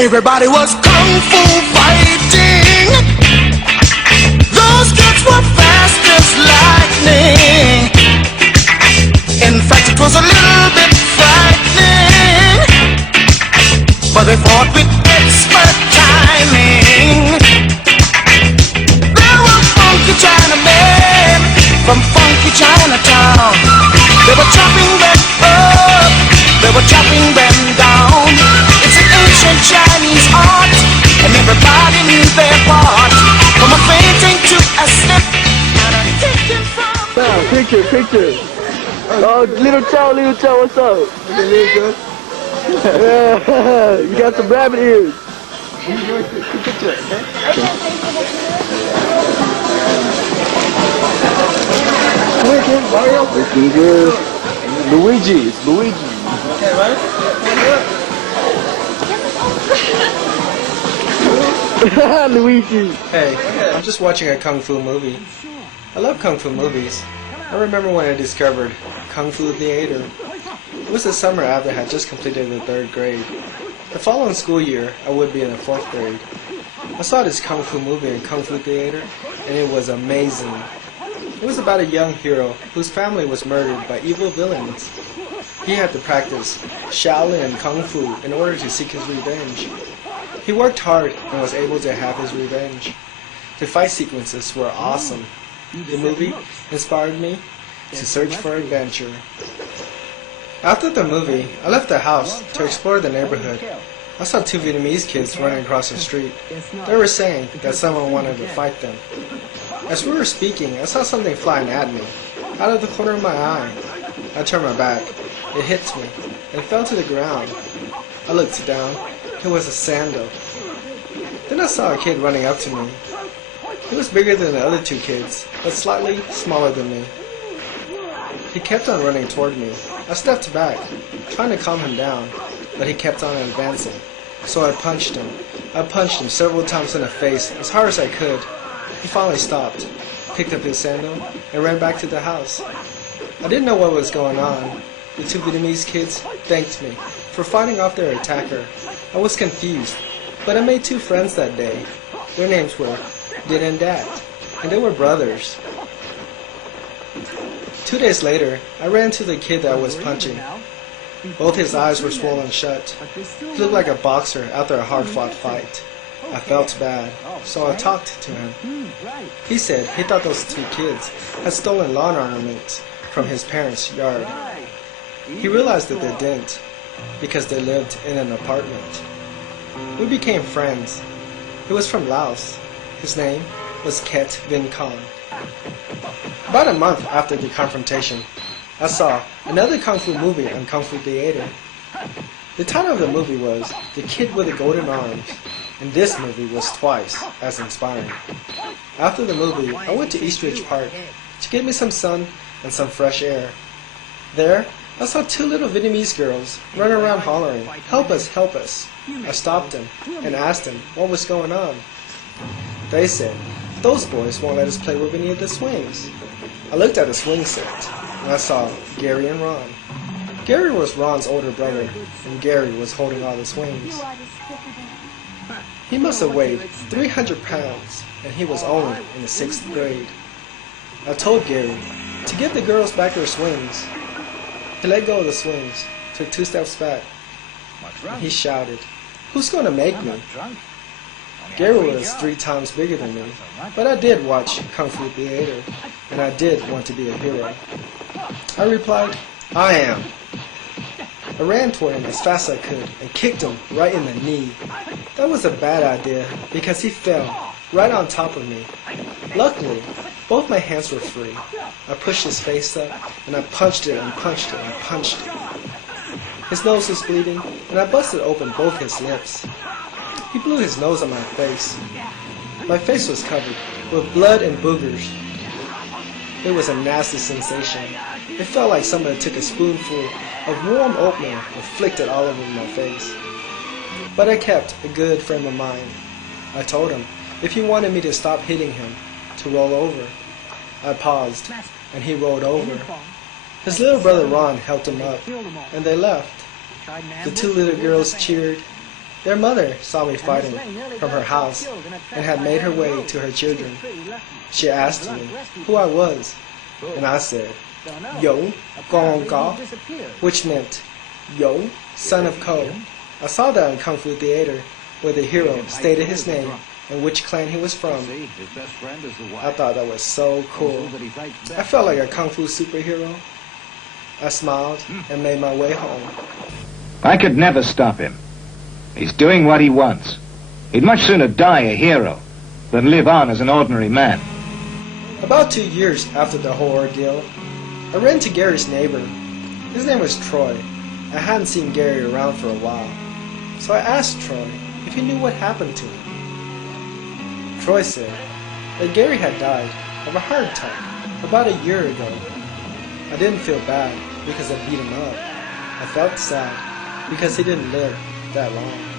Everybody was kung fu fighting. Those kids were fast as lightning. In fact, it was a little bit frightening, but they fought with expert timing. There were funky Chinamen from funky Chinatown. They were chopping them up, they were chopping them down. It's an ancient Chinese art, and everybody knew their part. From a fainting to a slip, and a kicking from... Wow, picture. Oh, little Chow, what's up? Yeah, you got some rabbit ears. Picture, okay? Mario. Looking good. Luigi, it's Luigi. Okay, right? Luigi. Hey, I'm just watching a kung fu movie. I love kung fu movies. I remember when I discovered Kung Fu Theater. It was the summer after I had just completed the 3rd grade. The following school year, I would be in the 4th grade. I saw this kung fu movie in Kung Fu Theater, and it was amazing. It was about a young hero whose family was murdered by evil villains. He had to practice Shaolin Kung Fu in order to seek his revenge. He worked hard and was able to have his revenge. The fight sequences were awesome. The movie inspired me to search for adventure. After the movie, I left the house to explore the neighborhood. I saw 2 Vietnamese kids running across the street. They were saying that someone wanted to fight them. As we were speaking, I saw something flying at me, out of the corner of my eye. I turned my back. It hit me and fell to the ground. I looked down. It was a sandal. Then I saw a kid running up to me. He was bigger than the other 2 kids, but slightly smaller than me. He kept on running toward me. I stepped back, trying to calm him down, but he kept on advancing. So I punched him. I punched him several times in the face, as hard as I could. He finally stopped, picked up his sandal, and ran back to the house. I didn't know what was going on. The 2 Vietnamese kids thanked me for fighting off their attacker. I was confused, but I made 2 friends that day. Their names were Dinh and Dat, and they were brothers. 2 days later, I ran into the kid that I was punching. Both his eyes were swollen shut. He looked like a boxer after a hard-fought fight. I felt bad, so I talked to him. He said he thought those 2 kids had stolen lawn ornaments from his parents' yard. He realized that they didn't, because they lived in an apartment. We became friends. He was from Laos. His name was Ket Venkong. About a month after the confrontation, I saw another Kung Fu movie on Kung Fu Theater. The title of the movie was The Kid with the Golden Arms, and this movie was twice as inspiring. After the movie, I went to Eastridge Park to get me some sun and some fresh air. There, I saw 2 little Vietnamese girls run around hollering, "Help us, help us." I stopped them and asked them what was going on. They said, "Those boys won't let us play with any of the swings." I looked at the swing set, and I saw Gary and Ron. Gary was Ron's older brother, and Gary was holding all the swings. He must have weighed 300 pounds, and he was only in the 6th grade. I told Gary to give the girls back their swings. He let go of the swings, took 2 steps back, and he shouted, "Who's going to make me?" Gary was 3 times bigger than me, but I did watch Kung Fu Theater, and I did want to be a hero. I replied, "I am." I ran toward him as fast as I could and kicked him right in the knee. That was a bad idea because he fell right on top of me. Luckily, both my hands were free. I pushed his face up, and I punched it and punched it and punched it. His nose was bleeding, and I busted open both his lips. He blew his nose on my face. My face was covered with blood and boogers. It was a nasty sensation. It felt like somebody took a spoonful of warm oatmeal and flicked it all over my face. But I kept a good frame of mind. I told him if he wanted me to stop hitting him, to roll over. I paused, and he rolled over. His little brother Ron helped him up, and they left. The 2 little girls cheered. Their mother saw me fighting from her house and had made her way to her children. She asked me who I was, and I said, Yong Gong Ga, which meant Yong, son of Ko. I saw that in Kung Fu theater, where the hero stated his name and which clan he was from. I thought that was so cool. I felt like a Kung Fu superhero. I smiled and made my way home. I could never stop him. He's doing what he wants. He'd much sooner die a hero than live on as an ordinary man. About 2 years after the whole ordeal, I ran to Gary's neighbor. His name was Troy. I hadn't seen Gary around for a while, so I asked Troy if he knew what happened to him. Troy said that Gary had died of a heart attack about a year ago. I didn't feel bad because I beat him up. I felt sad because he didn't live that long.